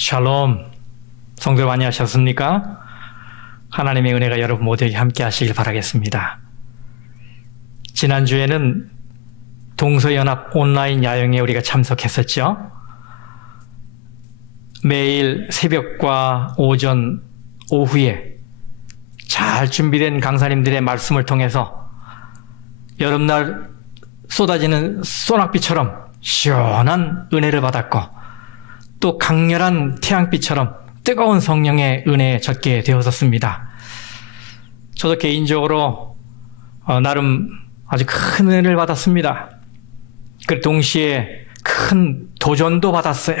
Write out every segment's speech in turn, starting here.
샬롬, 성도 많이 하셨습니까? 하나님의 은혜가 여러분 모두에게 함께 하시길 바라겠습니다. 지난주에는 동서연합 온라인 야영에 우리가 참석했었죠. 매일 새벽과 오전, 오후에 잘 준비된 강사님들의 말씀을 통해서 여름날 쏟아지는 소낙비처럼 시원한 은혜를 받았고, 또 강렬한 태양빛처럼 뜨거운 성령의 은혜에 젖게 되었었습니다. 저도 개인적으로 나름 아주 큰 은혜를 받았습니다. 그 동시에 큰 도전도 받았어요.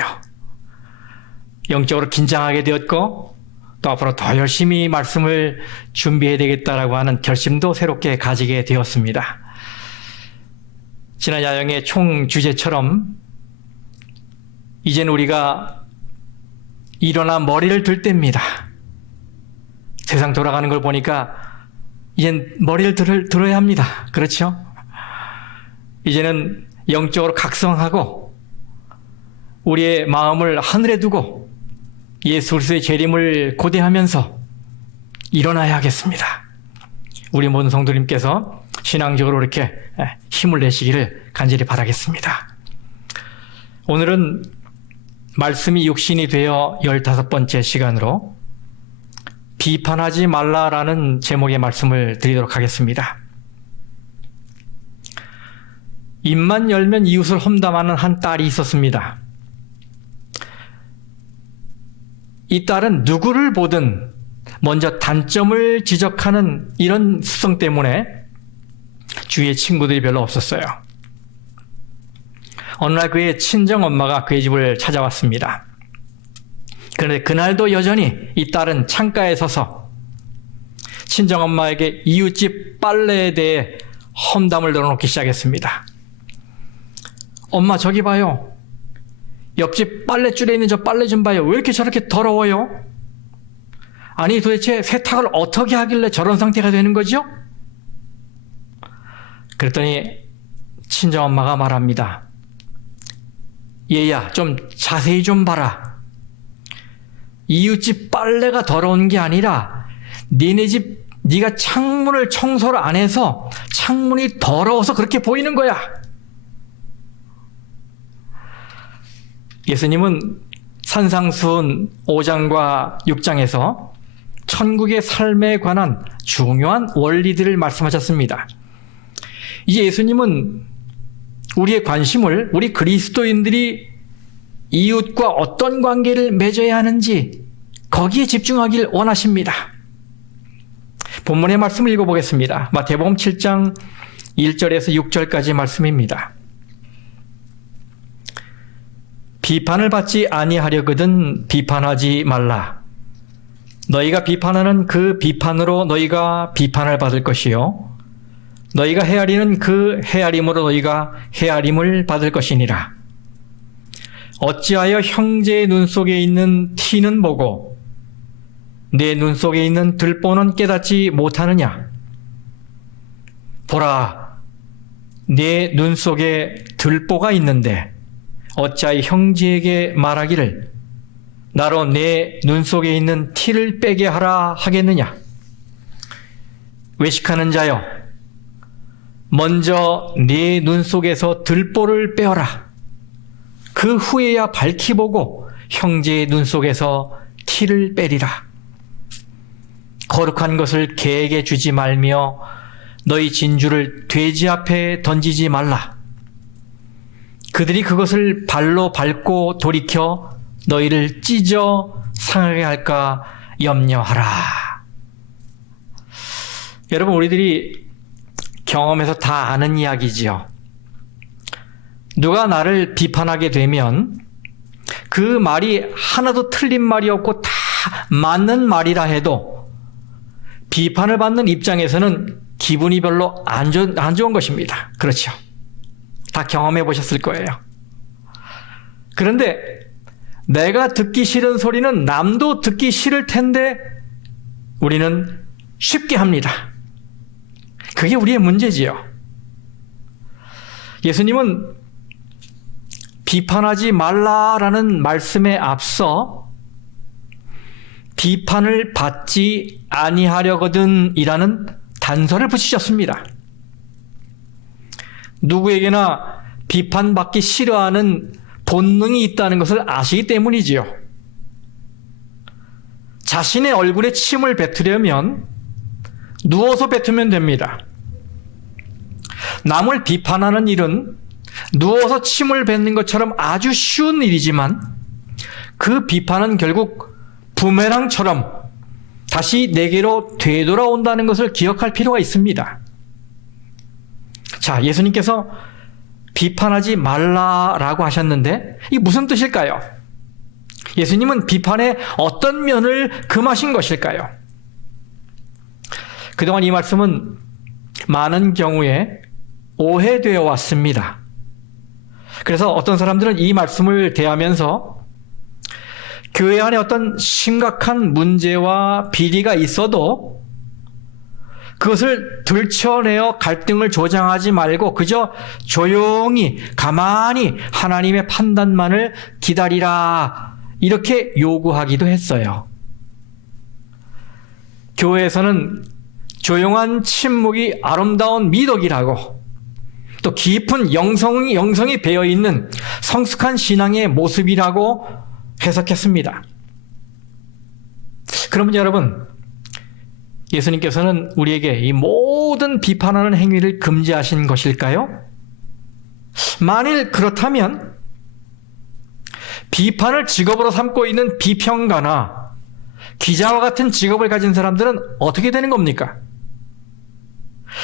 영적으로 긴장하게 되었고, 또 앞으로 더 열심히 말씀을 준비해야 되겠다라고 하는 결심도 새롭게 가지게 되었습니다. 지난 야영의 총 주제처럼 이제는 우리가 일어나 머리를 들 때입니다. 세상 돌아가는 걸 보니까 이젠 머리를 들어야 합니다. 그렇죠? 이제는 영적으로 각성하고 우리의 마음을 하늘에 두고 예수 그리스도의 재림을 고대하면서 일어나야 하겠습니다. 우리 모든 성도님께서 신앙적으로 이렇게 힘을 내시기를 간절히 바라겠습니다. 오늘은 말씀이 육신이 되어 15번째 시간으로 비판하지 말라라는 제목의 말씀을 드리도록 하겠습니다. 입만 열면 이웃을 험담하는 한 딸이 있었습니다. 이 딸은 누구를 보든 먼저 단점을 지적하는 이런 습성 때문에 주위에 친구들이 별로 없었어요. 어느 날 그의 친정엄마가 그의 집을 찾아왔습니다. 그런데 그날도 여전히 이 딸은 창가에 서서 친정엄마에게 이웃집 빨래에 대해 험담을 늘어놓기 시작했습니다. 엄마, 저기 봐요. 옆집 빨랫줄에 있는 저 빨래 좀 봐요. 왜 이렇게 저렇게 더러워요? 아니, 도대체 세탁을 어떻게 하길래 저런 상태가 되는 거죠? 그랬더니 친정엄마가 말합니다. 얘야, 좀 자세히 좀 봐라. 이웃집 빨래가 더러운 게 아니라 니네 집, 네가 창문을 청소를 안 해서 창문이 더러워서 그렇게 보이는 거야. 예수님은 산상수훈 5장과 6장에서 천국의 삶에 관한 중요한 원리들을 말씀하셨습니다. 이제 예수님은 우리의 관심을 우리 그리스도인들이 이웃과 어떤 관계를 맺어야 하는지 거기에 집중하길 원하십니다. 본문의 말씀을 읽어보겠습니다. 마태복음 7장 1절에서 6절까지 말씀입니다. 비판을 받지 아니하려거든 비판하지 말라. 너희가 비판하는 그 비판으로 너희가 비판을 받을 것이요 너희가 헤아리는 그 헤아림으로 너희가 헤아림을 받을 것이니라. 어찌하여 형제의 눈 속에 있는 티는 보고 내 눈 속에 있는 들보는 깨닫지 못하느냐? 보라, 내 눈 속에 들보가 있는데 어찌하여 형제에게 말하기를 나로 내 눈 속에 있는 티를 빼게 하라 하겠느냐? 외식하는 자여, 먼저 네 눈 속에서 들보를 빼어라. 그 후에야 밝히 보고 형제의 눈 속에서 티를 빼리라. 거룩한 것을 개에게 주지 말며 너희 진주를 돼지 앞에 던지지 말라. 그들이 그것을 발로 밟고 돌이켜 너희를 찢어 상하게 할까 염려하라. 여러분, 우리들이 경험에서 다 아는 이야기지요. 누가 나를 비판하게 되면 그 말이 하나도 틀린 말이 없고 다 맞는 말이라 해도 비판을 받는 입장에서는 기분이 별로 안 좋은 것입니다. 그렇죠? 다 경험해 보셨을 거예요. 그런데 내가 듣기 싫은 소리는 남도 듣기 싫을 텐데 우리는 쉽게 합니다. 그게 우리의 문제지요. 예수님은 비판하지 말라라는 말씀에 앞서 비판을 받지 아니하려거든이라는 단서를 붙이셨습니다. 누구에게나 비판받기 싫어하는 본능이 있다는 것을 아시기 때문이지요. 자신의 얼굴에 침을 뱉으려면 누워서 뱉으면 됩니다. 남을 비판하는 일은 누워서 침을 뱉는 것처럼 아주 쉬운 일이지만 그 비판은 결국 부메랑처럼 다시 내게로 되돌아온다는 것을 기억할 필요가 있습니다. 자, 예수님께서 비판하지 말라라고 하셨는데 이게 무슨 뜻일까요? 예수님은 비판의 어떤 면을 금하신 것일까요? 그동안 이 말씀은 많은 경우에 오해되어 왔습니다. 그래서 어떤 사람들은 이 말씀을 대하면서 교회 안에 어떤 심각한 문제와 비리가 있어도 그것을 들춰내어 갈등을 조장하지 말고 그저 조용히 가만히 하나님의 판단만을 기다리라 이렇게 요구하기도 했어요. 교회에서는 조용한 침묵이 아름다운 미덕이라고 또 깊은 영성이 배어있는 성숙한 신앙의 모습이라고 해석했습니다. 그러면 여러분, 예수님께서는 우리에게 이 모든 비판하는 행위를 금지하신 것일까요? 만일 그렇다면 비판을 직업으로 삼고 있는 비평가나 기자와 같은 직업을 가진 사람들은 어떻게 되는 겁니까?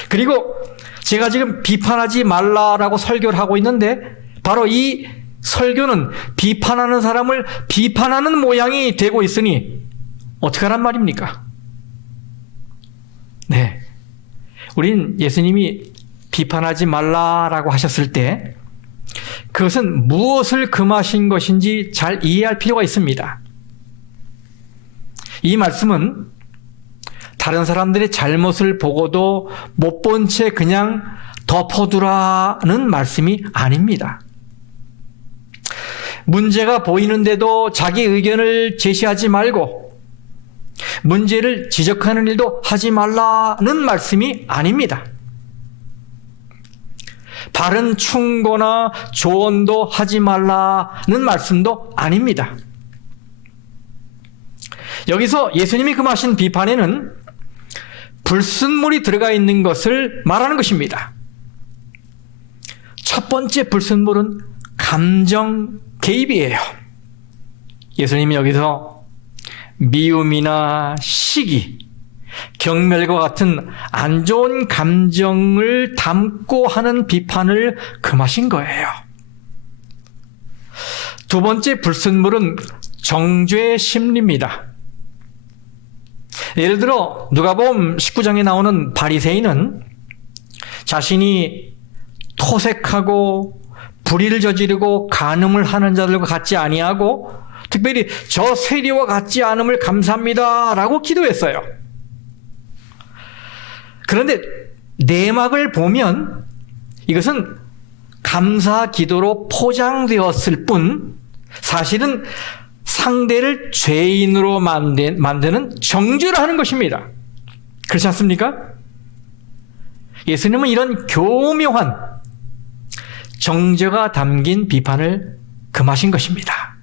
그리고 제가 지금 비판하지 말라라고 설교를 하고 있는데 바로 이 설교는 비판하는 사람을 비판하는 모양이 되고 있으니 어떻게 하란 말입니까? 네, 우린 예수님이 비판하지 말라라고 하셨을 때 그것은 무엇을 금하신 것인지 잘 이해할 필요가 있습니다. 이 말씀은 다른 사람들의 잘못을 보고도 못 본 채 그냥 덮어두라는 말씀이 아닙니다. 문제가 보이는데도 자기 의견을 제시하지 말고 문제를 지적하는 일도 하지 말라는 말씀이 아닙니다. 바른 충고나 조언도 하지 말라는 말씀도 아닙니다. 여기서 예수님이 금하신 비판에는 불순물이 들어가 있는 것을 말하는 것입니다. 첫 번째 불순물은 감정 개입이에요. 예수님이 여기서 미움이나 시기, 경멸과 같은 안 좋은 감정을 담고 하는 비판을 금하신 거예요. 두 번째 불순물은 정죄 심리입니다. 예를 들어 누가복음 19장에 나오는 바리새인은 자신이 토색하고 불의를 저지르고 간음을 하는 자들과 같지 아니하고 특별히 저 세리와 같지 않음을 감사합니다 라고 기도했어요. 그런데 내막을 보면 이것은 감사 기도로 포장되었을 뿐 사실은 상대를 죄인으로 만드는 정죄를 하는 것입니다. 그렇지 않습니까? 예수님은 이런 교묘한 정죄가 담긴 비판을 금하신 것입니다.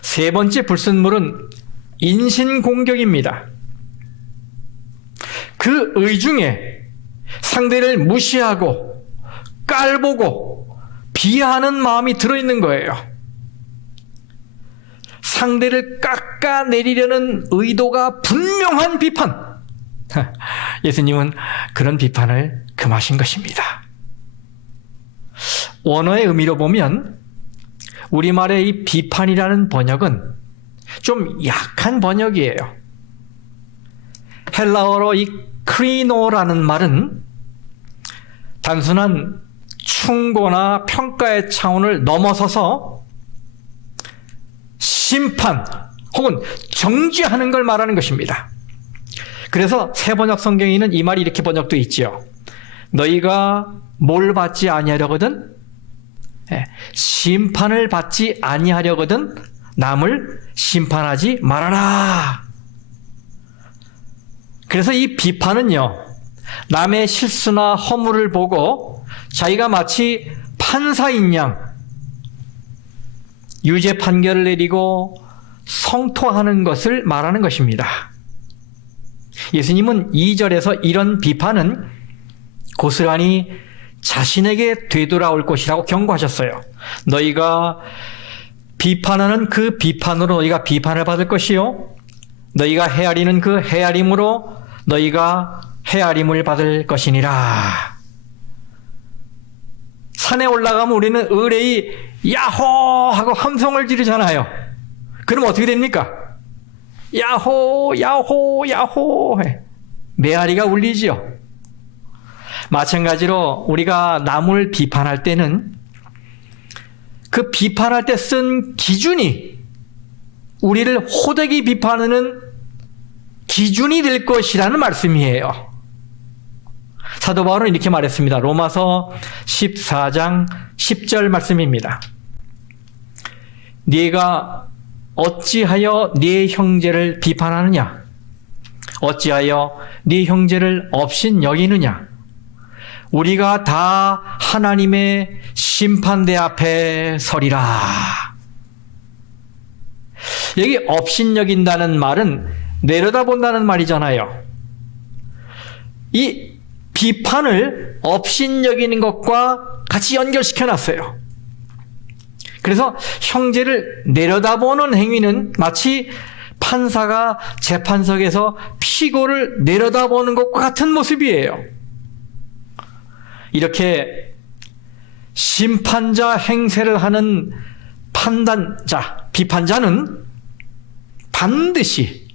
세 번째 불순물은 인신공격입니다. 그 의중에 상대를 무시하고 깔보고 비하하는 마음이 들어있는 거예요. 상대를 깎아내리려는 의도가 분명한 비판. 예수님은 그런 비판을 금하신 것입니다. 원어의 의미로 보면 우리말의 이 비판이라는 번역은 좀 약한 번역이에요. 헬라어로 이 크리노라는 말은 단순한 충고나 평가의 차원을 넘어서서 심판 혹은 정죄하는 걸 말하는 것입니다. 그래서 새 번역 성경에는 이 말이 이렇게 번역되어 있지요. 너희가 뭘 받지 아니하려거든? 심판을 받지 아니하려거든 남을 심판하지 말아라. 그래서 이 비판은요, 남의 실수나 허물을 보고 자기가 마치 판사인 양 유죄 판결을 내리고 성토하는 것을 말하는 것입니다. 예수님은 2절에서 이런 비판은 고스란히 자신에게 되돌아올 것이라고 경고하셨어요. 너희가 비판하는 그 비판으로 너희가 비판을 받을 것이요, 너희가 헤아리는 그 헤아림으로 너희가 헤아림을 받을 것이니라. 산에 올라가면 우리는 의뢰이 야호 하고 함성을 지르잖아요. 그럼 어떻게 됩니까? 야호 야호 야호 메아리가 울리지요. 마찬가지로 우리가 남을 비판할 때는 그 비판할 때 쓴 기준이 우리를 호되게 비판하는 기준이 될 것이라는 말씀이에요. 사도 바울은 이렇게 말했습니다. 로마서 14장 10절 말씀입니다. 네가 어찌하여 네 형제를 비판하느냐? 어찌하여 네 형제를 업신 여기느냐? 우리가 다 하나님의 심판대 앞에 서리라. 여기 업신 여긴다는 말은 내려다본다는 말이잖아요. 이 비판을 업신 여기는 것과 같이 연결시켜 놨어요. 그래서 형제를 내려다보는 행위는 마치 판사가 재판석에서 피고를 내려다보는 것과 같은 모습이에요. 이렇게 심판자 행세를 하는 판단자, 비판자는 반드시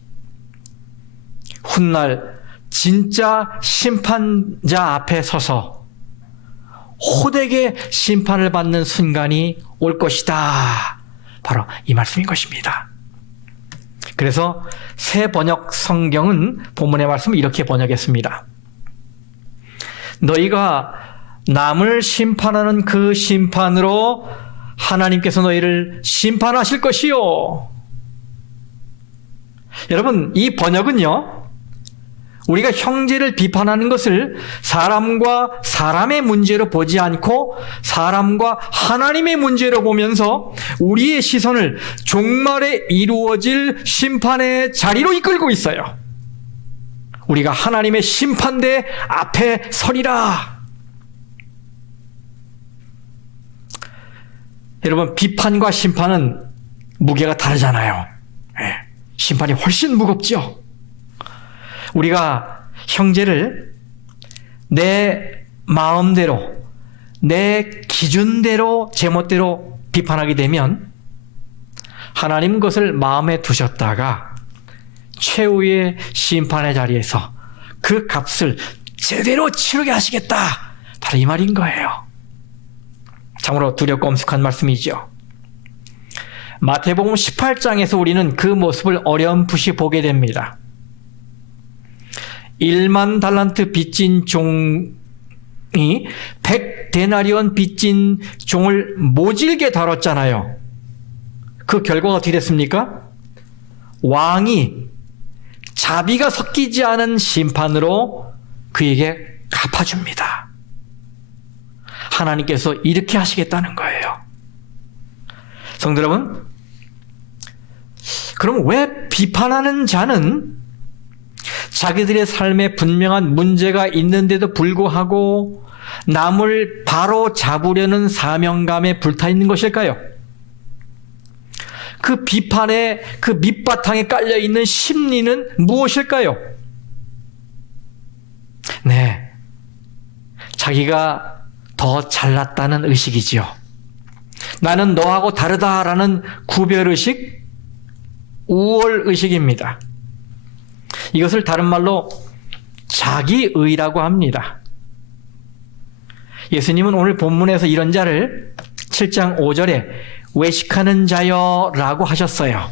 훗날 진짜 심판자 앞에 서서 호되게 심판을 받는 순간이 올 것이다. 바로 이 말씀인 것입니다. 그래서 새 번역 성경은 본문의 말씀을 이렇게 번역했습니다. 너희가 남을 심판하는 그 심판으로 하나님께서 너희를 심판하실 것이요. 여러분, 이 번역은요, 우리가 형제를 비판하는 것을 사람과 사람의 문제로 보지 않고 사람과 하나님의 문제로 보면서 우리의 시선을 종말에 이루어질 심판의 자리로 이끌고 있어요. 우리가 하나님의 심판대 앞에 서리라. 여러분, 비판과 심판은 무게가 다르잖아요. 심판이 훨씬 무겁죠. 우리가 형제를 내 마음대로, 내 기준대로, 제멋대로 비판하게 되면 하나님 그것을 마음에 두셨다가 최후의 심판의 자리에서 그 값을 제대로 치르게 하시겠다. 바로 이 말인 거예요. 참으로 두렵고 엄숙한 말씀이죠. 마태복음 18장에서 우리는 그 모습을 어렴풋이 보게 됩니다. 1만 달란트 빚진 종이 100데나리온 빚진 종을 모질게 다뤘잖아요. 그 결과가 어떻게 됐습니까? 왕이 자비가 섞이지 않은 심판으로 그에게 갚아줍니다. 하나님께서 이렇게 하시겠다는 거예요. 성도 여러분, 그럼 왜 비판하는 자는 자기들의 삶에 분명한 문제가 있는데도 불구하고 남을 바로 잡으려는 사명감에 불타 있는 것일까요? 그 비판의 그 밑바탕에 깔려 있는 심리는 무엇일까요? 네, 자기가 더 잘났다는 의식이지요. 나는 너하고 다르다라는 구별의식, 우월의식입니다. 이것을 다른 말로 자기의라고 합니다. 예수님은 오늘 본문에서 이런 자를 7장 5절에 외식하는 자여 라고 하셨어요.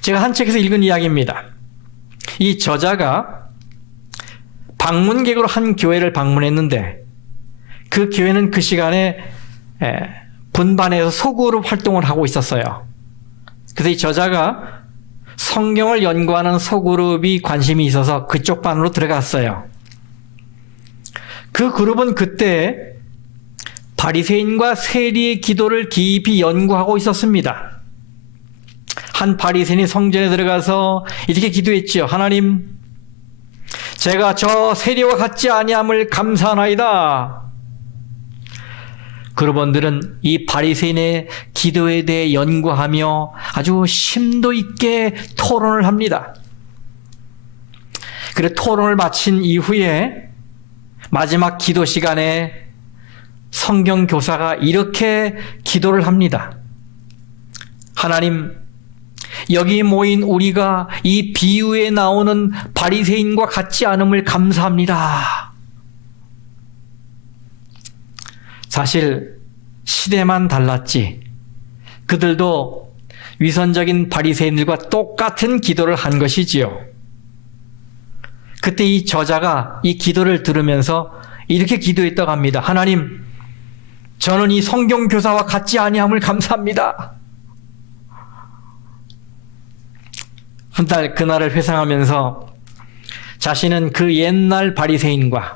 제가 한 책에서 읽은 이야기입니다. 이 저자가 방문객으로 한 교회를 방문했는데 그 교회는 그 시간에 분반해서 소그룹 활동을 하고 있었어요. 그래서 이 저자가 성경을 연구하는 소그룹이 관심이 있어서 그쪽 반으로 들어갔어요. 그 그룹은 그때 바리새인과 세리의 기도를 깊이 연구하고 있었습니다. 한 바리새인이 성전에 들어가서 이렇게 기도했죠. 하나님, 제가 저 세리와 같지 아니함을 감사하나이다. 그룹원들은 이 바리새인의 기도에 대해 연구하며 아주 심도 있게 토론을 합니다. 그래 토론을 마친 이후에 마지막 기도 시간에 성경 교사가 이렇게 기도를 합니다. 하나님, 여기 모인 우리가 이 비유에 나오는 바리새인과 같지 않음을 감사합니다. 사실 시대만 달랐지 그들도 위선적인 바리새인들과 똑같은 기도를 한 것이지요. 그때 이 저자가 이 기도를 들으면서 이렇게 기도했다고 합니다. 하나님, 저는 이 성경 교사와 같지 아니함을 감사합니다. 훗날 그날을 회상하면서 자신은 그 옛날 바리새인과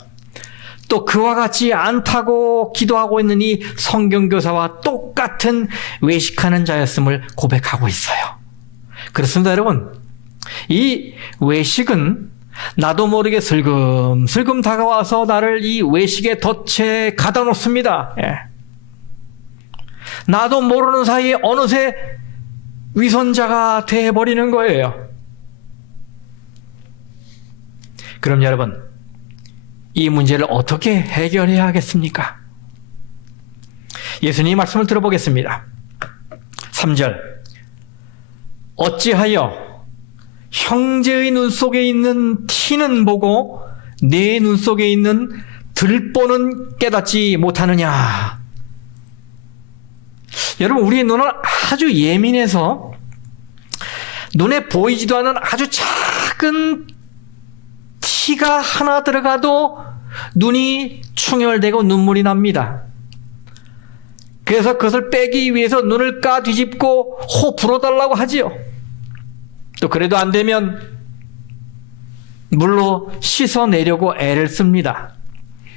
또 그와 같지 않다고 기도하고 있는 이 성경교사와 똑같은 외식하는 자였음을 고백하고 있어요. 그렇습니다, 여러분. 이 외식은 나도 모르게 슬금슬금 다가와서 나를 이 외식의 덫에 가다 놓습니다. 나도 모르는 사이에 어느새 위선자가 되어버리는 거예요. 그럼 여러분, 이 문제를 어떻게 해결해야 하겠습니까? 예수님 말씀을 들어보겠습니다. 3절. 어찌하여 형제의 눈 속에 있는 티는 보고 내 눈 속에 있는 들보는 깨닫지 못하느냐. 여러분, 우리의 눈은 아주 예민해서 눈에 보이지도 않는 아주 작은 티가 하나 들어가도 눈이 충혈되고 눈물이 납니다. 그래서 그것을 빼기 위해서 눈을 까 뒤집고 호 불어달라고 하지요. 또 그래도 안 되면 물로 씻어내려고 애를 씁니다.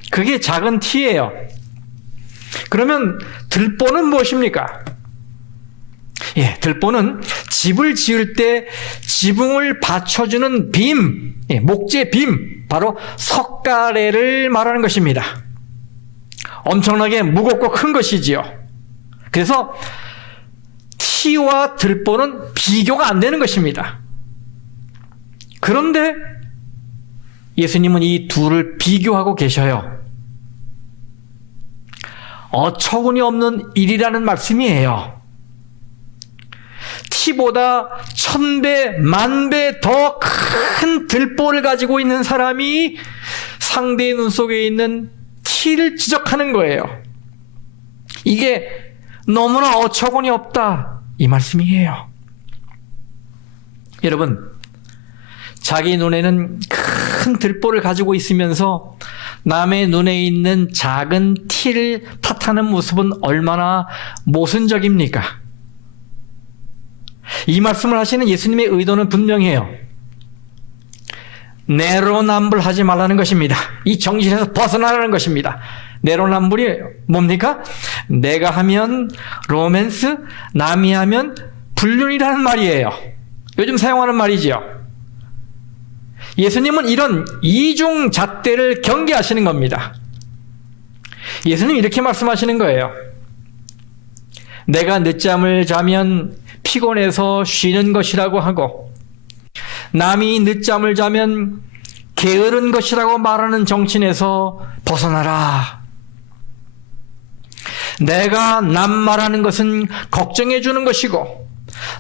그게 작은 티예요. 그러면 들보는 무엇입니까? 들보는 집을 지을 때 지붕을 받쳐주는 빔, 목재 빔, 바로 석가래를 말하는 것입니다. 엄청나게 무겁고 큰 것이지요. 그래서 티와 들보는 비교가 안 되는 것입니다. 그런데 예수님은 이 둘을 비교하고 계셔요. 어처구니 없는 일이라는 말씀이에요. 티보다 1000배, 10,000배 더 큰 들보를 가지고 있는 사람이 상대의 눈 속에 있는 티를 지적하는 거예요. 이게 너무나 어처구니 없다, 이 말씀이에요. 여러분, 자기 눈에는 큰 들보를 가지고 있으면서 남의 눈에 있는 작은 티를 탓하는 모습은 얼마나 모순적입니까? 이 말씀을 하시는 예수님의 의도는 분명해요. 내로남불하지 말라는 것입니다. 이 정신에서 벗어나라는 것입니다. 내로남불이 뭡니까? 내가 하면 로맨스, 남이 하면 불륜이라는 말이에요. 요즘 사용하는 말이지요. 예수님은 이런 이중 잣대를 경계하시는 겁니다. 예수님이 이렇게 말씀하시는 거예요. 내가 늦잠을 자면 피곤해서 쉬는 것이라고 하고 남이 늦잠을 자면 게으른 것이라고 말하는 정신에서 벗어나라. 내가 남 말하는 것은 걱정해 주는 것이고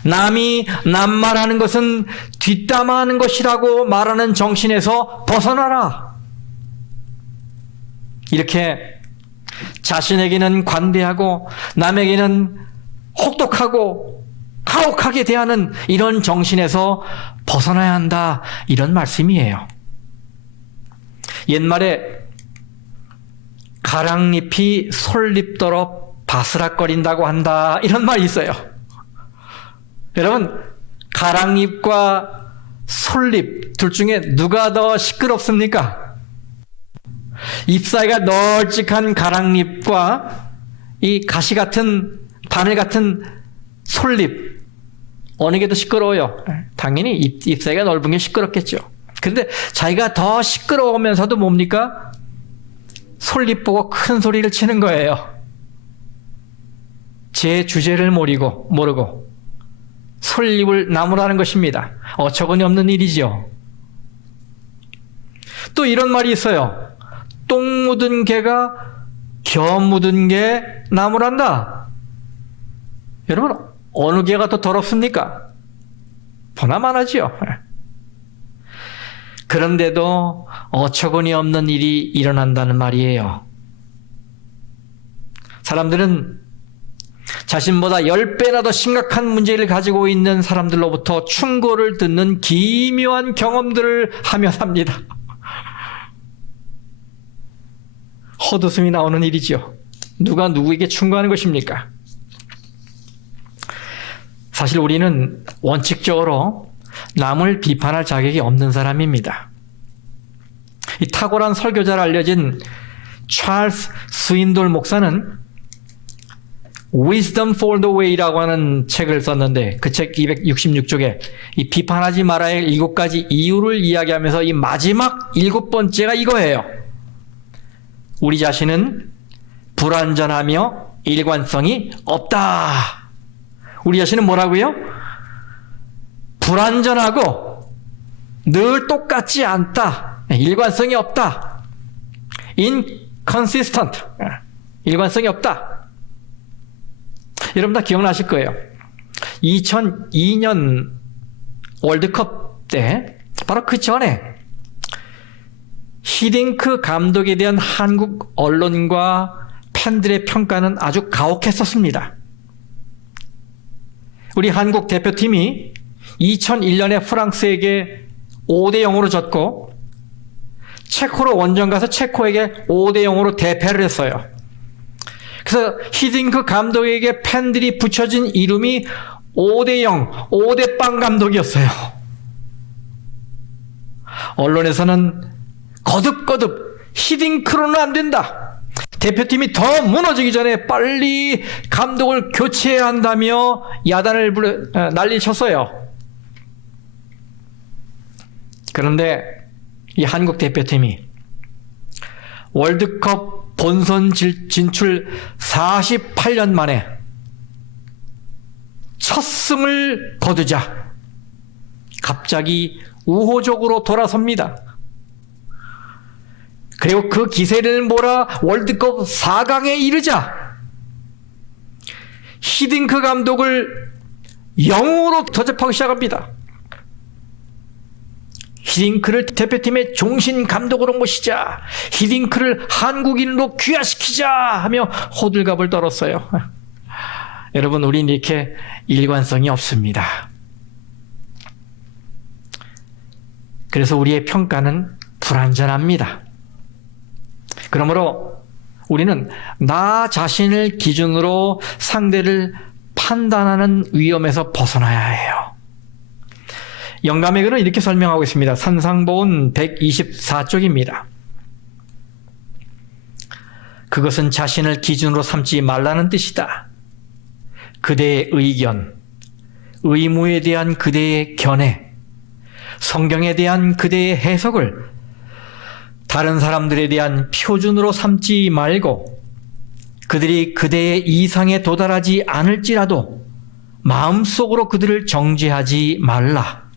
남이 남 말하는 것은 뒷담화하는 것이라고 말하는 정신에서 벗어나라. 이렇게 자신에게는 관대하고 남에게는 혹독하고 가혹하게 대하는 이런 정신에서 벗어나야 한다, 이런 말씀이에요. 옛말에 가랑잎이 솔잎더러 바스락거린다고 한다. 이런 말이 있어요. 여러분, 가랑잎과 솔잎 둘 중에 누가 더 시끄럽습니까? 잎사이가 널찍한 가랑잎과 이 가시 같은 바늘 같은 솔잎, 어느 게 더 시끄러워요? 당연히 잎사이가 넓은 게 시끄럽겠죠. 그런데 자기가 더 시끄러우면서도 뭡니까? 솔잎 보고 큰 소리를 치는 거예요. 제 주제를 모르고 솔잎을 나무라는 것입니다. 어처구니 없는 일이죠. 또 이런 말이 있어요. 똥 묻은 개가 겨 묻은 게 나무란다. 여러분, 어느 개가 더 더럽습니까? 보나마나지요. 그런데도 어처구니 없는 일이 일어난다는 말이에요. 사람들은 자신보다 10배나 더 심각한 문제를 가지고 있는 사람들로부터 충고를 듣는 기묘한 경험들을 하며 삽니다. 헛웃음이 나오는 일이지요. 누가 누구에게 충고하는 것입니까? 사실 우리는 원칙적으로 남을 비판할 자격이 없는 사람입니다. 이 탁월한 설교자로 알려진 찰스 스윈돌 목사는 Wisdom for the Way라고 하는 책을 썼는데 그 책 266쪽에 이 비판하지 말아야 할 7가지 이유를 이야기하면서 이 마지막 7번째가 이거예요. 우리 자신은 불완전하며 일관성이 없다. 우리 자신은 뭐라고요? 불완전하고 늘 똑같지 않다. 일관성이 없다. inconsistent. 일관성이 없다. 여러분 다 기억나실 거예요. 2002년 월드컵 때 바로 그 전에 히딩크 감독에 대한 한국 언론과 팬들의 평가는 아주 가혹했었습니다. 우리 한국 대표팀이 2001년에 프랑스에게 5대0으로 졌고 체코로 원정 가서 체코에게 5대0으로 대패를 했어요. 그래서 히딩크 감독에게 팬들이 붙여진 이름이 5대0, 5대빵 감독이었어요. 언론에서는 거듭거듭 히딩크로는 안 된다. 대표팀이 더 무너지기 전에 빨리 감독을 교체해야 한다며 야단을 난리 쳤어요. 그런데 이 한국 대표팀이 월드컵 본선 진출 48년 만에 첫 승을 거두자 갑자기 우호적으로 돌아섭니다. 그리고 그 기세를 몰아 월드컵 4강에 이르자 히딩크 감독을 영웅으로 거듭하기 시작합니다. 히딩크를 대표팀의 종신 감독으로 모시자. 히딩크를 한국인으로 귀화시키자 하며 호들갑을 떨었어요. 여러분, 우리는 이렇게 일관성이 없습니다. 그래서 우리의 평가는 불완전합니다. 그러므로 우리는 나 자신을 기준으로 상대를 판단하는 위험에서 벗어나야 해요. 영감의 글은 이렇게 설명하고 있습니다. 산상보훈 124쪽입니다. 그것은 자신을 기준으로 삼지 말라는 뜻이다. 그대의 의견, 의무에 대한 그대의 견해, 성경에 대한 그대의 해석을 다른 사람들에 대한 표준으로 삼지 말고 그들이 그대의 이상에 도달하지 않을지라도 마음속으로 그들을 정죄하지 말라.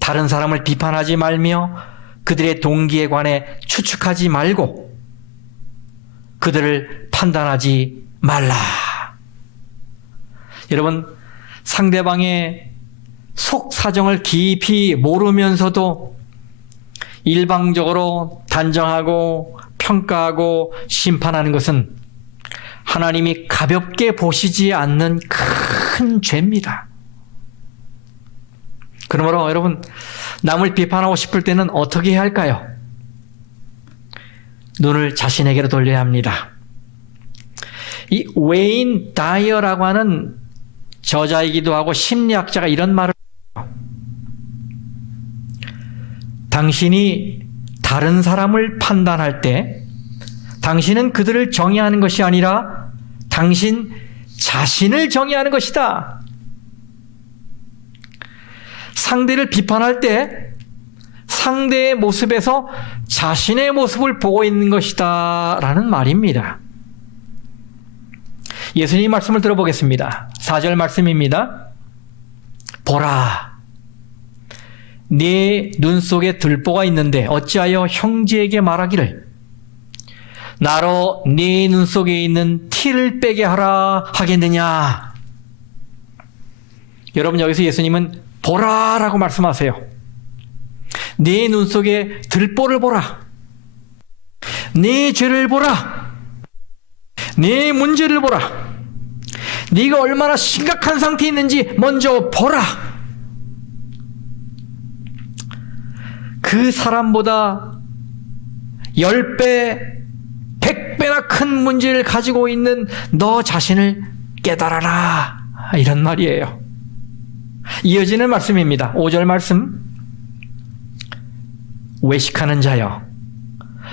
다른 사람을 비판하지 말며 그들의 동기에 관해 추측하지 말고 그들을 판단하지 말라. 여러분, 상대방의 속 사정을 깊이 모르면서도 일방적으로 단정하고 평가하고 심판하는 것은 하나님이 가볍게 보시지 않는 큰 죄입니다. 그러므로 여러분, 남을 비판하고 싶을 때는 어떻게 해야 할까요? 눈을 자신에게로 돌려야 합니다. 이 웨인 다이어라고 하는 저자이기도 하고 심리학자가 이런 말을 해요. 당신이 다른 사람을 판단할 때 당신은 그들을 정의하는 것이 아니라 당신 자신을 정의하는 것이다. 상대를 비판할 때 상대의 모습에서 자신의 모습을 보고 있는 것이다 라는 말입니다. 예수님 말씀을 들어보겠습니다. 4절 말씀입니다. 보라, 네 눈 속에 들보가 있는데 어찌하여 형제에게 말하기를 나로 네 눈 속에 있는 티를 빼게 하라 하겠느냐. 여러분, 여기서 예수님은 보라라고 말씀하세요. 네 눈 속에 들보를 보라. 네 죄를 보라. 네 문제를 보라. 네가 얼마나 심각한 상태에 있는지 먼저 보라. 그 사람보다 10배, 100배나 큰 문제를 가지고 있는 너 자신을 깨달아라. 이런 말이에요. 이어지는 말씀입니다. 5절 말씀. 외식하는 자여,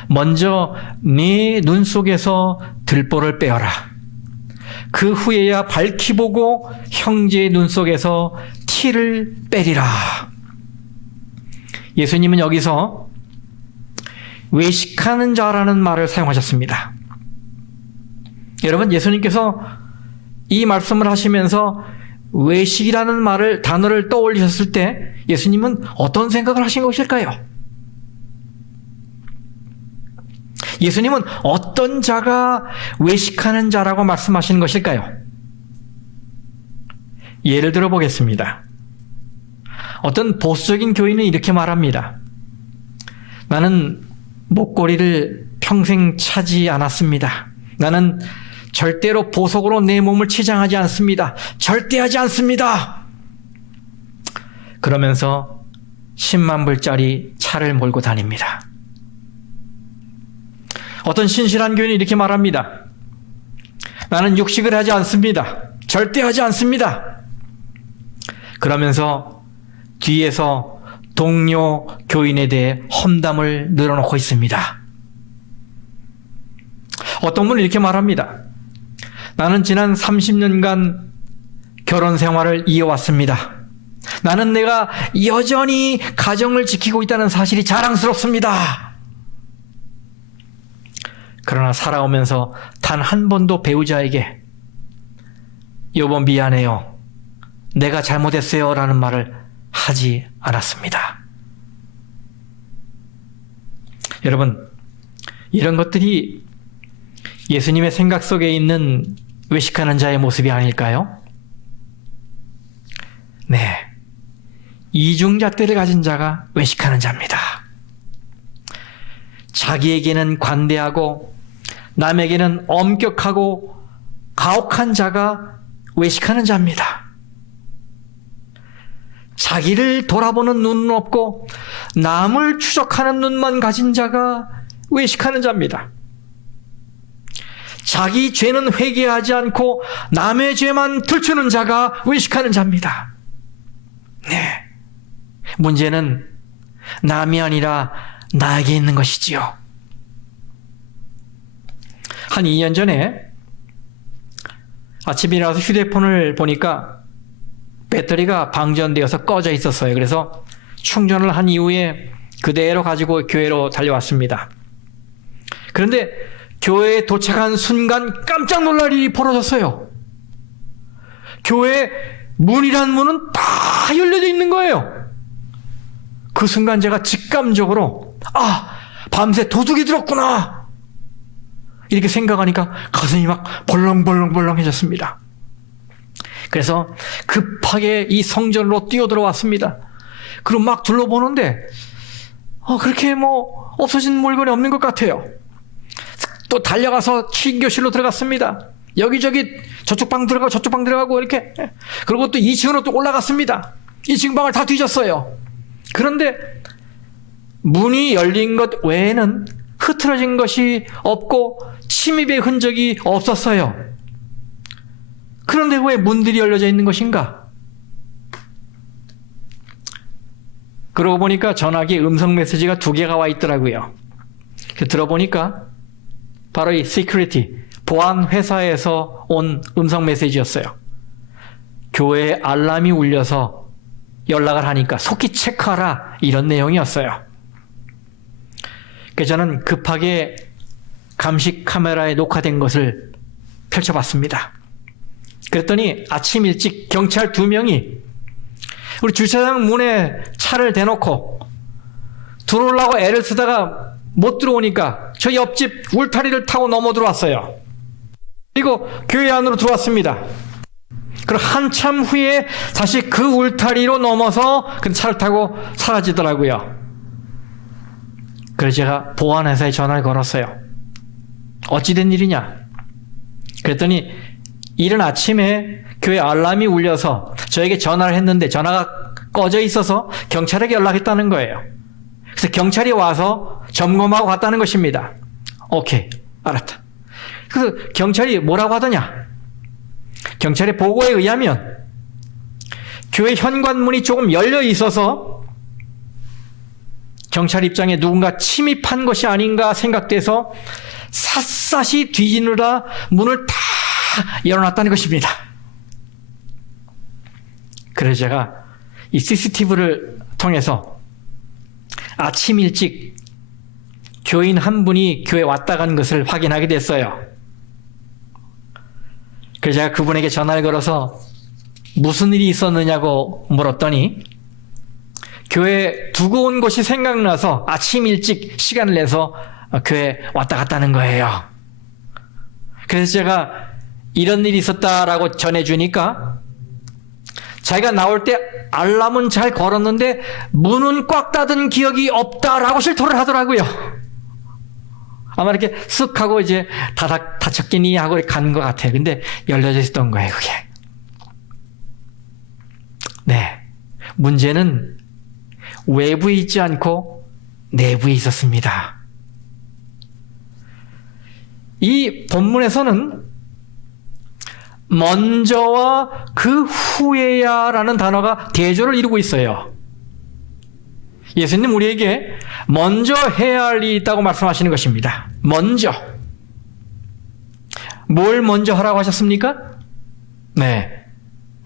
먼저 네 눈 속에서 들보를 빼어라. 그 후에야 밝히 보고 형제의 눈 속에서 티를 빼리라. 예수님은 여기서 외식하는 자라는 말을 사용하셨습니다. 여러분, 예수님께서 이 말씀을 하시면서 외식이라는 단어를 떠올리셨을 때 예수님은 어떤 생각을 하신 것일까요? 예수님은 어떤 자가 외식하는 자라고 말씀하시는 것일까요? 예를 들어 보겠습니다. 어떤 보수적인 교인은 이렇게 말합니다. 나는 목걸이를 평생 차지 않았습니다. 나는 절대로 보석으로 내 몸을 치장하지 않습니다. 절대 하지 않습니다. 그러면서 10만 불짜리 차를 몰고 다닙니다. 어떤 신실한 교인이 이렇게 말합니다. 나는 육식을 하지 않습니다. 절대 하지 않습니다. 그러면서 뒤에서 동료 교인에 대해 험담을 늘어놓고 있습니다. 어떤 분은 이렇게 말합니다. 나는 지난 30년간 결혼 생활을 이어왔습니다. 나는 내가 여전히 가정을 지키고 있다는 사실이 자랑스럽습니다. 그러나 살아오면서 단 한 번도 배우자에게 여보 미안해요, 내가 잘못했어요 라는 말을 하지 않았습니다. 여러분, 이런 것들이 예수님의 생각 속에 있는 외식하는 자의 모습이 아닐까요? 네, 이중잣대를 가진 자가 외식하는 자입니다. 자기에게는 관대하고 남에게는 엄격하고 가혹한 자가 외식하는 자입니다. 자기를 돌아보는 눈은 없고 남을 추적하는 눈만 가진 자가 외식하는 자입니다. 자기 죄는 회개하지 않고 남의 죄만 들추는 자가 외식하는 자입니다. 네, 문제는 남이 아니라 나에게 있는 것이지요. 한 2년 전에 아침에 일어나서 휴대폰을 보니까 배터리가 방전되어서 꺼져 있었어요. 그래서 충전을 한 이후에 그대로 가지고 교회로 달려왔습니다. 그런데 교회에 도착한 순간 깜짝 놀랄 일이 벌어졌어요. 교회 문이란 문은 다 열려져 있는 거예요. 그 순간 제가 직감적으로 밤새 도둑이 들었구나 이렇게 생각하니까 가슴이 막 벌렁벌렁벌렁해졌습니다. 그래서 급하게 이 성전으로 뛰어들어왔습니다. 그리고 막 둘러보는데 그렇게 없어진 물건이 없는 것 같아요. 또 달려가서 신교실로 들어갔습니다. 여기저기 저쪽 방 들어가고 저쪽 방 들어가고 이렇게. 그리고 또 2층으로 또 올라갔습니다. 2층 방을 다 뒤졌어요. 그런데 문이 열린 것 외에는 흐트러진 것이 없고 침입의 흔적이 없었어요. 그런데 왜 문들이 열려져 있는 것인가? 그러고 보니까 전화기에 음성 메시지가 2개가 와 있더라고요. 들어보니까 바로 이 시큐리티, 보안 회사에서 온 음성 메시지였어요. 교회에 알람이 울려서 연락을 하니까 속히 체크하라, 이런 내용이었어요. 그래서 저는 급하게 감시 카메라에 녹화된 것을 펼쳐봤습니다. 그랬더니 아침 일찍 경찰 2명이 우리 주차장 문에 차를 대놓고 들어오려고 애를 쓰다가 못 들어오니까 저 옆집 울타리를 타고 넘어 들어왔어요. 그리고 교회 안으로 들어왔습니다. 그리고 한참 후에 다시 그 울타리로 넘어서 그 차를 타고 사라지더라고요. 그래서 제가 보안회사에 전화를 걸었어요. 어찌된 일이냐? 그랬더니 이른 아침에 교회 알람이 울려서 저에게 전화를 했는데 전화가 꺼져 있어서 경찰에게 연락했다는 거예요. 그래서 경찰이 와서 점검하고 갔다는 것입니다. 오케이, 알았다. 그래서 경찰이 뭐라고 하더냐? 경찰의 보고에 의하면 교회 현관문이 조금 열려 있어서 경찰 입장에 누군가 침입한 것이 아닌가 생각돼서 샅샅이 뒤지느라 문을 다 열어놨다는 것입니다. 그래서 제가 이 CCTV를 통해서 아침 일찍 교인 한 분이 교회 왔다 간 것을 확인하게 됐어요. 그래서 제가 그분에게 전화를 걸어서 무슨 일이 있었느냐고 물었더니 교회 두고 온 곳이 생각나서 아침 일찍 시간을 내서 교회 왔다 갔다는 거예요. 그래서 제가 이런 일이 있었다라고 전해주니까 자기가 나올 때 알람은 잘 걸었는데 문은 꽉 닫은 기억이 없다라고 실토를 하더라고요. 아마 이렇게 쓱 하고 이제 닫혔겠니 하고 간 것 같아요. 근데 열려져 있었던 거예요, 그게. 네. 문제는 외부에 있지 않고 내부에 있었습니다. 이 본문에서는 먼저와 그 후에야 라는 단어가 대조를 이루고 있어요. 예수님 우리에게 먼저 해야 할 일이 있다고 말씀하시는 것입니다. 먼저. 뭘 먼저 하라고 하셨습니까? 네.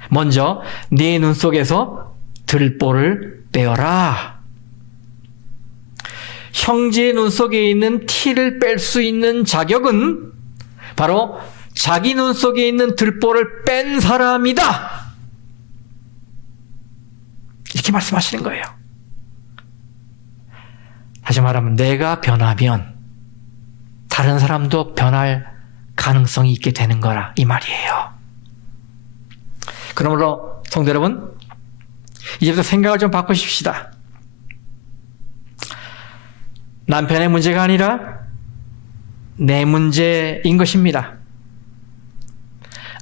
먼저 네 눈 속에서 들보를 빼어라. 형제의 눈 속에 있는 티를 뺄 수 있는 자격은 바로 자기 눈 속에 있는 들보를 뺀 사람이다. 이렇게 말씀하시는 거예요. 다시 말하면 내가 변하면 다른 사람도 변할 가능성이 있게 되는 거라 이 말이에요. 그러므로 성도 여러분, 이제부터 생각을 좀 바꾸십시다. 남편의 문제가 아니라 내 문제인 것입니다.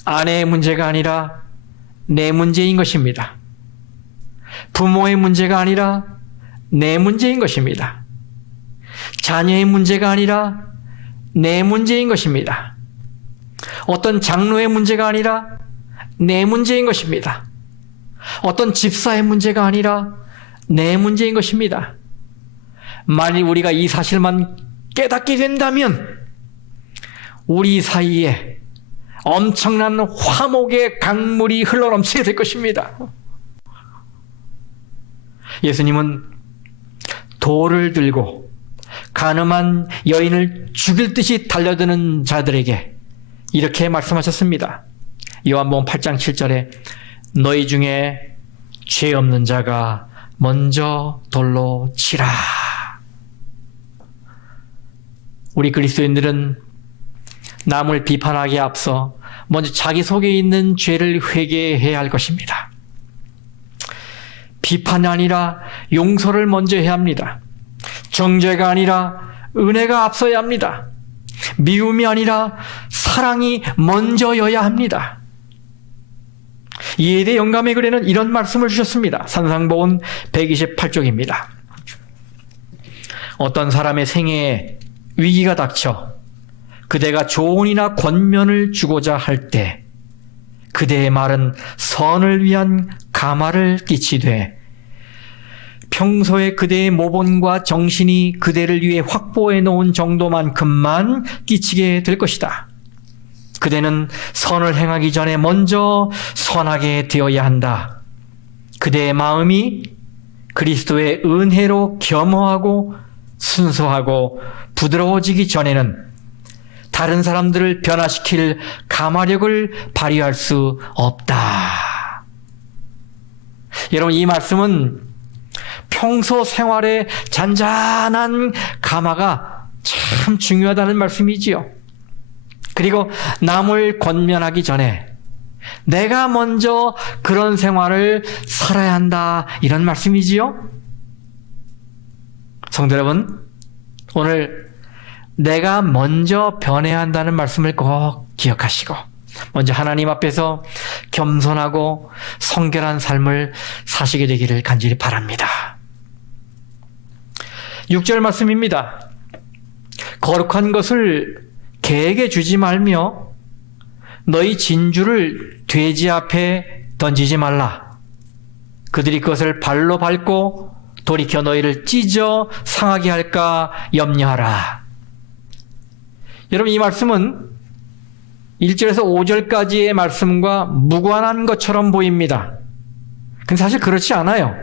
아내의 문제가 아니라 내 문제인 것입니다. 부모의 문제가 아니라 내 문제인 것입니다. 자녀의 문제가 아니라 내 문제인 것입니다. 어떤 장로의 문제가 아니라 내 문제인 것입니다. 어떤 집사의 문제가 아니라 내 문제인 것입니다. 만일 우리가 이 사실만 깨닫게 된다면 우리 사이에 엄청난 화목의 강물이 흘러넘치게 될 것입니다. 예수님은 돌을 들고 간음한 여인을 죽일 듯이 달려드는 자들에게 이렇게 말씀하셨습니다. 요한복음 8장 7절에 너희 중에 죄 없는 자가 먼저 돌로 치라. 우리 그리스도인들은 남을 비판하기에 앞서 먼저 자기 속에 있는 죄를 회개해야 할 것입니다. 비판이 아니라 용서를 먼저 해야 합니다. 정죄가 아니라 은혜가 앞서야 합니다. 미움이 아니라 사랑이 먼저여야 합니다. 이에 대해 영감의 글에는 이런 말씀을 주셨습니다. 산상복음 128쪽입니다. 어떤 사람의 생애에 위기가 닥쳐 그대가 조언이나 권면을 주고자 할 때 그대의 말은 선을 위한 감화를 끼치되 평소에 그대의 모본과 정신이 그대를 위해 확보해 놓은 정도만큼만 끼치게 될 것이다. 그대는 선을 행하기 전에 먼저 선하게 되어야 한다. 그대의 마음이 그리스도의 은혜로 겸허하고 순수하고 부드러워지기 전에는 다른 사람들을 변화시킬 감화력을 발휘할 수 없다. 여러분, 이 말씀은 평소 생활에 잔잔한 감화가 참 중요하다는 말씀이지요. 그리고 남을 권면하기 전에 내가 먼저 그런 생활을 살아야 한다, 이런 말씀이지요. 성도 여러분, 오늘 내가 먼저 변해야 한다는 말씀을 꼭 기억하시고 먼저 하나님 앞에서 겸손하고 성결한 삶을 사시게 되기를 간절히 바랍니다. 6절 말씀입니다. 거룩한 것을 개에게 주지 말며 너희 진주를 돼지 앞에 던지지 말라. 그들이 그것을 발로 밟고 돌이켜 너희를 찢어 상하게 할까 염려하라. 여러분, 이 말씀은 1절에서 5절까지의 말씀과 무관한 것처럼 보입니다. 근데 사실 그렇지 않아요.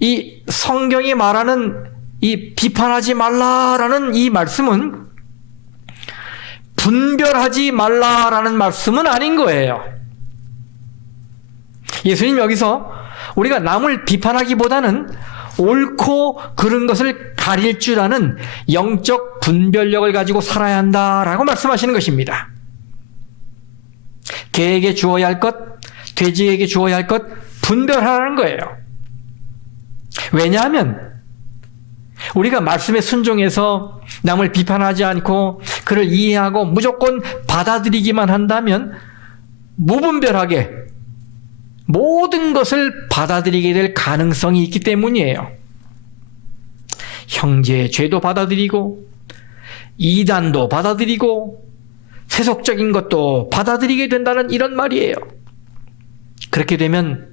이 성경이 말하는 이 비판하지 말라라는 이 말씀은 분별하지 말라라는 말씀은 아닌 거예요. 예수님 여기서 우리가 남을 비판하기보다는 옳고 그른 것을 가릴 줄 아는 영적 분별력을 가지고 살아야 한다라고 말씀하시는 것입니다. 개에게 주어야 할 것, 돼지에게 주어야 할 것 분별하라는 거예요. 왜냐하면 우리가 말씀에 순종해서 남을 비판하지 않고 그를 이해하고 무조건 받아들이기만 한다면 무분별하게 모든 것을 받아들이게 될 가능성이 있기 때문이에요. 형제의 죄도 받아들이고 이단도 받아들이고 세속적인 것도 받아들이게 된다는 이런 말이에요. 그렇게 되면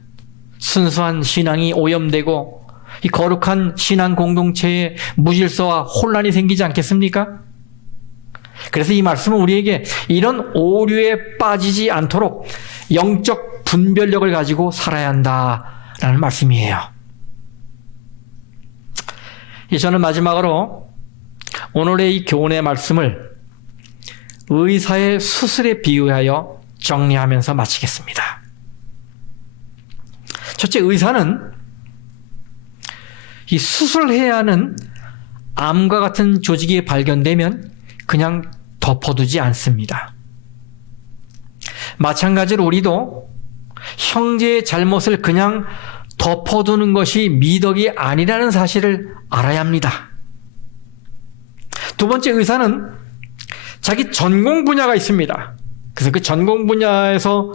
순수한 신앙이 오염되고 이 거룩한 신앙 공동체에 무질서와 혼란이 생기지 않겠습니까? 그래서 이 말씀은 우리에게 이런 오류에 빠지지 않도록 영적 분별력을 가지고 살아야 한다라는 말씀이에요. 저는 마지막으로 오늘의 이 교훈의 말씀을 의사의 수술에 비유하여 정리하면서 마치겠습니다. 첫째, 의사는 이 수술해야 하는 암과 같은 조직이 발견되면 그냥 덮어두지 않습니다. 마찬가지로 우리도 형제의 잘못을 그냥 덮어두는 것이 미덕이 아니라는 사실을 알아야 합니다. 두 번째, 의사는 자기 전공 분야가 있습니다. 그래서 그 전공 분야에서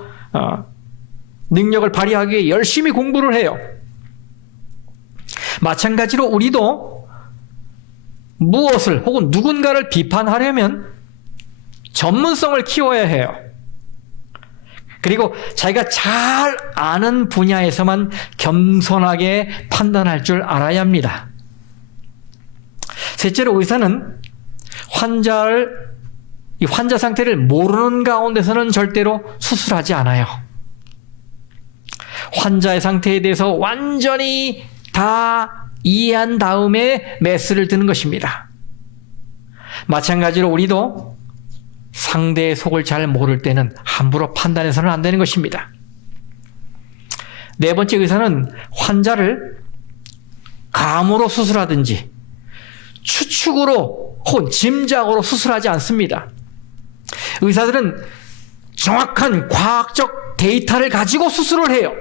능력을 발휘하기 위해 열심히 공부를 해요. 마찬가지로 우리도 무엇을 혹은 누군가를 비판하려면 전문성을 키워야 해요. 그리고 자기가 잘 아는 분야에서만 겸손하게 판단할 줄 알아야 합니다. 셋째로, 의사는 이 환자 상태를 모르는 가운데서는 절대로 수술하지 않아요. 환자의 상태에 대해서 완전히 다 이해한 다음에 메스를 드는 것입니다. 마찬가지로 우리도 상대의 속을 잘 모를 때는 함부로 판단해서는 안 되는 것입니다. 네 번째, 의사는 환자를 감으로 수술하든지 추측으로 혹은 짐작으로 수술하지 않습니다. 의사들은 정확한 과학적 데이터를 가지고 수술을 해요.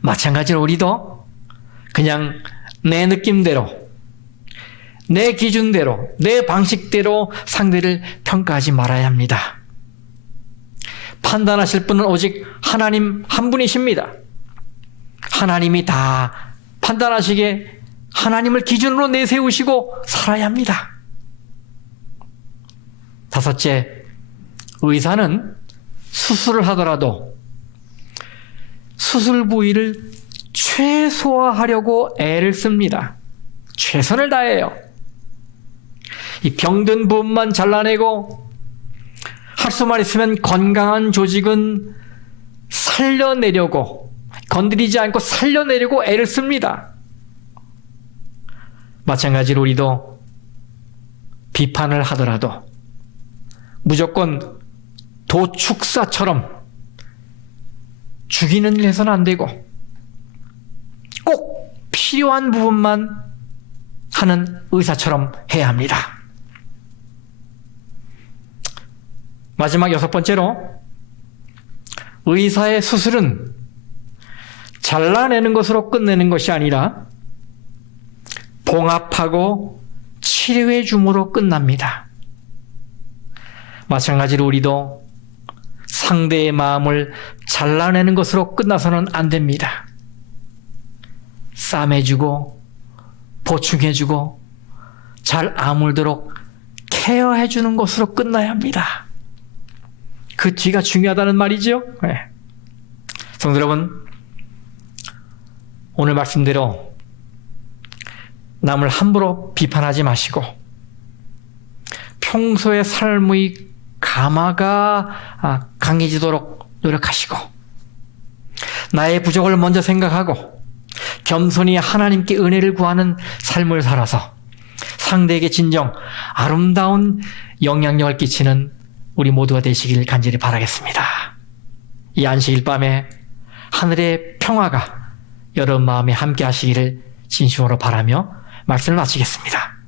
마찬가지로 우리도 그냥 내 느낌대로, 내 기준대로, 내 방식대로 상대를 평가하지 말아야 합니다. 판단하실 분은 오직 하나님 한 분이십니다. 하나님이 다 판단하시게 하나님을 기준으로 내세우시고 살아야 합니다. 다섯째, 의사는 수술을 하더라도 수술 부위를 최소화하려고 애를 씁니다. 최선을 다해요. 이 병든 부분만 잘라내고 할 수만 있으면 건강한 조직은 살려내려고, 건드리지 않고 살려내려고 애를 씁니다. 마찬가지로 우리도 비판을 하더라도 무조건 도축사처럼 죽이는 일 해서는 안 되고 꼭 필요한 부분만 하는 의사처럼 해야 합니다. 마지막 6번째로, 의사의 수술은 잘라내는 것으로 끝내는 것이 아니라 봉합하고 치료해 줌으로 끝납니다. 마찬가지로 우리도 상대의 마음을 잘라내는 것으로 끝나서는 안 됩니다. 싸매주고 보충해주고 잘 아물도록 케어해주는 것으로 끝나야 합니다. 그 뒤가 중요하다는 말이죠. 네. 성도 여러분, 오늘 말씀대로 남을 함부로 비판하지 마시고 평소의 삶의 가마가 강해지도록 노력하시고 나의 부족을 먼저 생각하고 겸손히 하나님께 은혜를 구하는 삶을 살아서 상대에게 진정 아름다운 영향력을 끼치는 우리 모두가 되시길 간절히 바라겠습니다. 이 안식일 밤에 하늘의 평화가 여러분 마음에 함께 하시기를 진심으로 바라며 말씀을 마치겠습니다.